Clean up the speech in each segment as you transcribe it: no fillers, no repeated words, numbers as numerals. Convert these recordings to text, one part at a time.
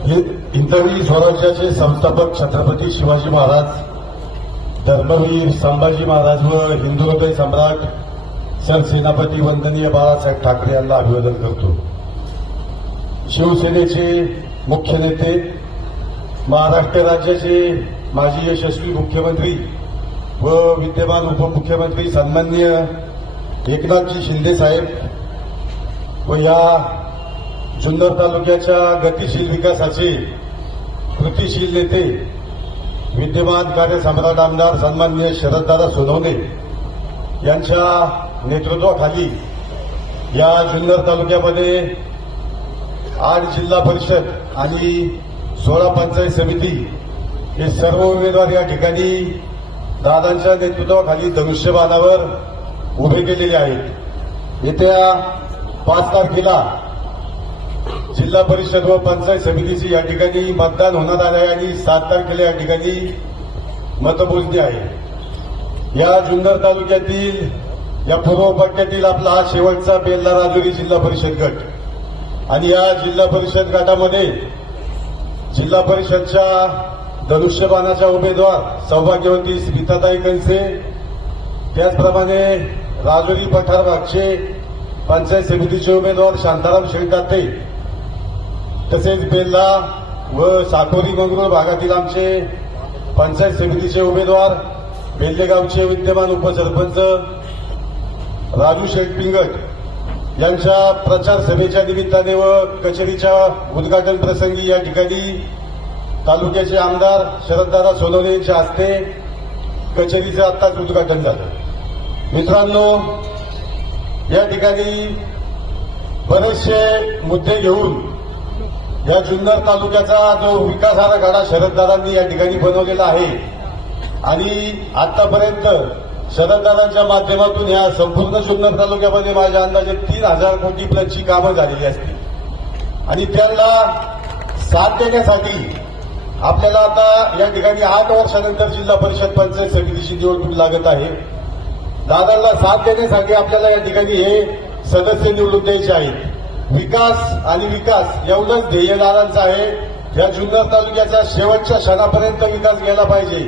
हिंदवी स्वराज्याचे संस्थापक छत्रपती शिवाजी महाराज, धर्मवीर संभाजी महाराज व हिंदू हृदय सम्राट सरसेनापती वंदनीय बाळासाहेब ठाकरे यांना अभिवादन करतो। शिवसेनेचे मुख्य नेते, महाराष्ट्र राज्याचे माजी यशस्वी मुख्यमंत्री व विद्यमान उपमुख्यमंत्री सन्माननीय एकनाथजी शिंदे साहेब व या जुन्नर तालुक्याच्या गतिशील विकासाचे कृतिशील नेते, विद्यमान कार्यसम्राट आमदार सन्माननीय शरददादा सोनवणे यांच्या नेतृत्वाखाली या जुन्नर तालुक्यामध्ये 8 जिल्हा परिषद आणि 16 पंचायत समिती हे सर्व उमेदवार या ठिकाणी दादांच्या नेतृत्वाखाली धनुष्यबाणावर उभे केलेले आहेत। येत्या 5 तारखेला जिल्हा परिषद व पंचायत समितीची या ठिकाणी मतदान होणार आहे आणि 7 तारखेला या ठिकाणी मतमोजणी आहे। या जुन्नर तालुक्यातील या पूर्व पट्ट्यातील आपला हा शेवटचा बेल्ला राजुरी जिल्हा परिषद गट आणि या जिल्हा परिषद गटामध्ये जिल्हा परिषदच्या धनुष्यबाणाच्या उमेदवार सौभाग्यवती स्मिताताई कंसे, त्याचप्रमाणे राजुरी पठार भागचे पंचायत समितीचे उमेदवार शांताराम शेळकाते, तसेच बेल्ला व साकोरी मंगरूळ भागातील आमचे पंचायत समितीचे उमेदवार बेल्लेगावचे विद्यमान उपसरपंच राजू शेटपिंगट यांच्या प्रचार सभेच्या निमित्ताने व कचेरीच्या उद्घाटन प्रसंगी या ठिकाणी तालुक्याचे आमदार शरददादा सोनवणे यांच्या हस्ते कचेरीचं आत्ताच उद्घाटन झालं। मित्रांनो, या ठिकाणी बरेचसे मुद्दे घेऊन या जुन्नर तालुक्याचा जो विकास आराखडा शरददादांनी या ठिकाणी बनवलेला आहे आणि आतापर्यंत शरददादांच्या माध्यमातून या संपूर्ण जुन्नर तालुक्यामध्ये माझ्या अंदाजे 3,000 कोटी प्लसची कामं झालेली असतील आणि त्यांना साथ देण्यासाठी आपल्याला आता या ठिकाणी 8 वर्षानंतर जिल्हा परिषद पंचायत समितीची निवडणूक लागत आहे। दादांना साथ देण्यासाठी आपल्याला या ठिकाणी हे सदस्य निवडून द्यायचे आहेत। विकास आणि विकास एवढंच ध्येय दादांचं आहे। या जुन्नर तालुक्याच्या शेवटच्या क्षणापर्यंत विकास गेला पाहिजे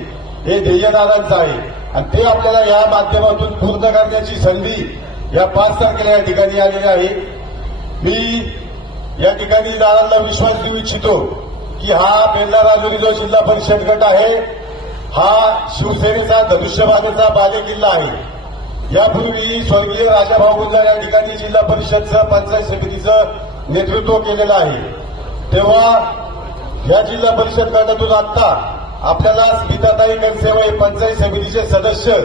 हे ध्येय दादांचं आहे आणि ते आपल्याला या माध्यमातून पूर्ण करण्याची संधी या 5 तारखेला या ठिकाणी आलेली आहे। मी या ठिकाणी दादांना विश्वास देऊ इच्छितो की हा बेल्ला राजुरी जो जिल्हा परिषद गट आहे हा शिवसेनेचा धनुष्यबाणाचा बालेकिल्ला आहे। यापूर्वी स्वर्गीय राजाभाऊ गुंजाळ या ठिकाणी जिल्हा परिषदचं पंचायत समितीचं नेतृत्व केलेलं आहे, तेव्हा या जिल्हा परिषद गटातून आता आपल्याला स्मिताताई कंसे व पंचायत समितीचे सदस्य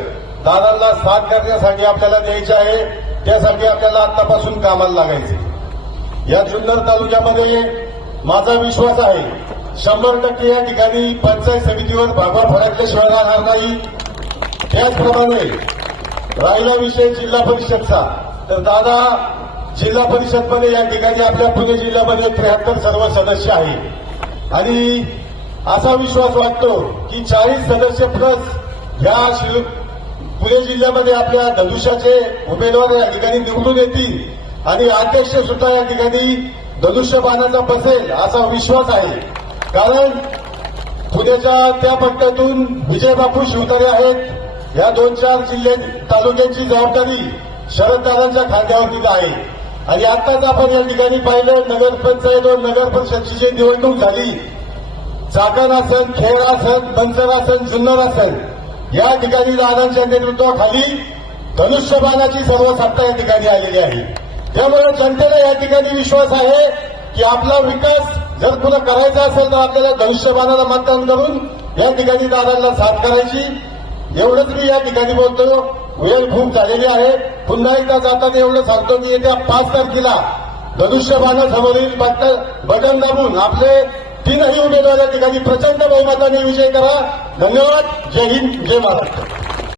दादांना साथ करण्यासाठी आपल्याला द्यायचे आहे। त्यासाठी आपल्याला आतापासून कामाला लागायचे। या जुन्नर तालुक्यामध्ये माझा विश्वास आहे 100% या ठिकाणी पंचायत समितीवर भागवा फडकल्याशिवाय राहणार नाही। त्याचप्रमाणे राहिला विषय जिल्हा परिषदचा, तर दादा जिल्हा परिषदमध्ये या ठिकाणी आपल्या पुणे जिल्ह्यामध्ये 73 सर्व सदस्य आहेत आणि असा विश्वास वाटतो की 40 सदस्य प्लस या पुणे जिल्ह्यामध्ये आपल्या धनुष्याचे उमेदवार या ठिकाणी निवडून येतील आणि अध्यक्ष सुद्धा या ठिकाणी धनुष्यबाणाचा बसेल असा विश्वास आहे। कारण पुण्याच्या त्या पट्ट्यातून विजयबापू शिवतारे आहेत। या 2-4 जिल्हे तालुक्यांची जबाबदारी शरददादांच्या खांद्यावरती आहे आणि आताच आपण या ठिकाणी पाहिलं नगरपंचायत व नगर परिषदची जी निवडणूक झाली, चाकण असेल, खेड असेल, मंचर असेल, जुन्नर असेल, या ठिकाणी दादांच्या नेतृत्वाखाली धनुष्यबाणाची सर्व सत्ता या ठिकाणी आलेली आहे। त्यामुळे जनतेला या ठिकाणी विश्वास आहे की आपला विकास जर पुन्हा करायचा असेल तर आपल्याला धनुष्यबाणाला मतदान करून या ठिकाणी दादांना साथ करायची। एवढंच मी या ठिकाणी बोलतो। वेळ खूप झालेली आहे। पुन्हा एकदा जाताना एवढं सांगतो की येत्या 5 तारखेला धनुष्यबाणासमोरील बटन दाबून आपले 3ही उमेदवार या ठिकाणी प्रचंड बहुमताने विजय करा। धन्यवाद। जय हिंद, जय महाराष्ट्र।